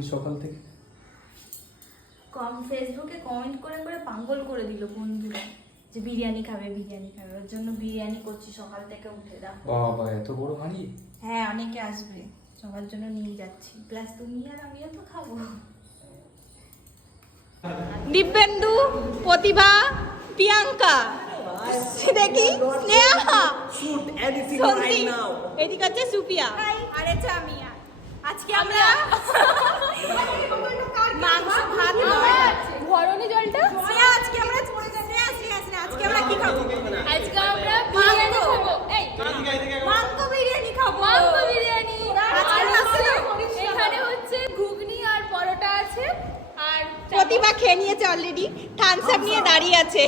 বলি সকাল থেকে। ফেসবুকে কমেন্ট করে করে পাগল করে দিল বন্ধুরা যে বিরিয়ানি খাবে ওর জন্য বিরিয়ানি করছি সকাল থেকে উঠে দাও। বাবা এত বড় হাঁড়ি? হ্যাঁ অনেকে আসবে, সবার জন্য নিয়ে যাচ্ছি, প্লাস তুমি আর আমিও তো খাবো। দিব্যেন্দু, প্রতিভা, প্রিয়াঙ্কা, দেখি স্নেহা, সন্দীপ, এদিকে হচ্ছে সুপিয়া আর এটা আমি। আজকে আমরা মাংস ভাত ঘরনি জলটা আজকে আমরা আজকে আমরা কি খাবো? আজকে আমরা বিরিয়ানি খাবো। এই মাংস বিরিয়ানি খাবো। মাংস বিরিয়ানি। আজকে এখানে হচ্ছে ঘুগনি আর পরোটা আছে। আর প্রতিভা খেয়ে নিয়েছে অলরেডি, থামস আপ নিয়ে দাঁড়িয়ে আছে।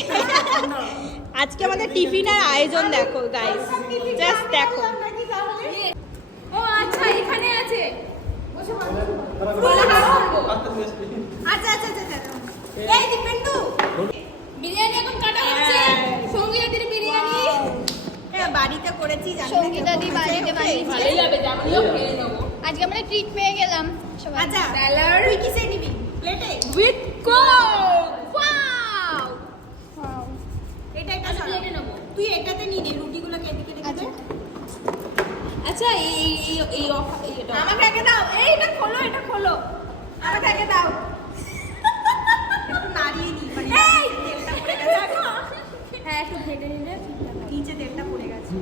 আজকে আমাদের টিফিনের আয়োজন দেখো গাইস, জাস্ট দেখো। ও আচ্ছা এখানে আছে। আচ্ছা আচ্ছা আচ্ছা, এই দিবেন্দু বিরিয়ানি এখন কাটা হচ্ছে। সঙ্গীতাদির বিরিয়ানি বাড়িতে করেছি, জানি না সঙ্গীতা দি বাড়িতে বানিয়েছে। ভালোই হবে, জামানিও খেয়ে নেবো। আজকে আমরা ট্রিট পেয়ে গেলাম সবাই। আচ্ছা স্যালাড তুই কিসে নিবি? প্লেটে উইথ কোক। ওয়াও এটা এটা আমি প্লেটে নেবো। তুই এটাতে নিয়ে নে, রুটিগুলোকে এদিকে রেখে দে। আচ্ছা এই এটা আমাকে আগে দাও, এইটা খোলো, এটা খোলো, আমাকে আগে দাও। একটু নাড়িয়ে নি, মানে এই তেলটা পড়ে গেছে। হ্যাঁ একটু ভেজে নিলে নিচে তেলটা পড়ে গেছে।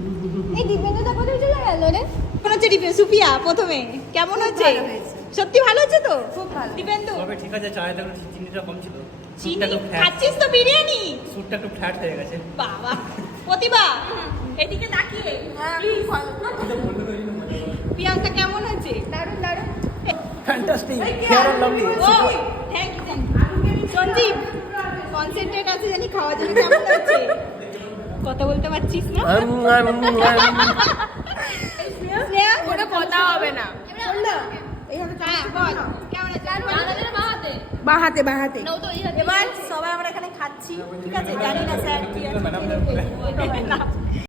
এই দিব্যেন্দুটা কোথায় চলে গেল রে? কেমন হচ্ছে সুপিয়া? প্রথমে কেমন হচ্ছে? ভালো হয়েছে। সত্যি ভালো হচ্ছে তো? খুব ভালো। দিবেন্দু তবে ঠিক আছে, চায়ের দাম চিনিটা কম ছিল। চিনি খাচ্ছিস তো বিরিয়ানি? স্যুটটা একটু ফ্ল্যাট হয়ে গেছে। বাবা প্রতিভা এদিকে তাকিয়ে প্রিয়াঙ্কা কেমন হয়েছে? দারুণ দারুণ। Fantastic, fair and lovely. Thank you Sanjeev, concentrate আছে জানি খাওয়ার জন্য। কেমন হচ্ছে? কথা বলতে পারছিস না? স্নেহা কোনো কথা হবে না। হ্যাঁ বল কেমন আছে? বাহাতে বাহাতে নাও তো এই হাতে। এবার সবাই আমরা এখানে খাচ্ছি, ঠিক আছে? জানি না স্যার কি আছে। ম্যাডাম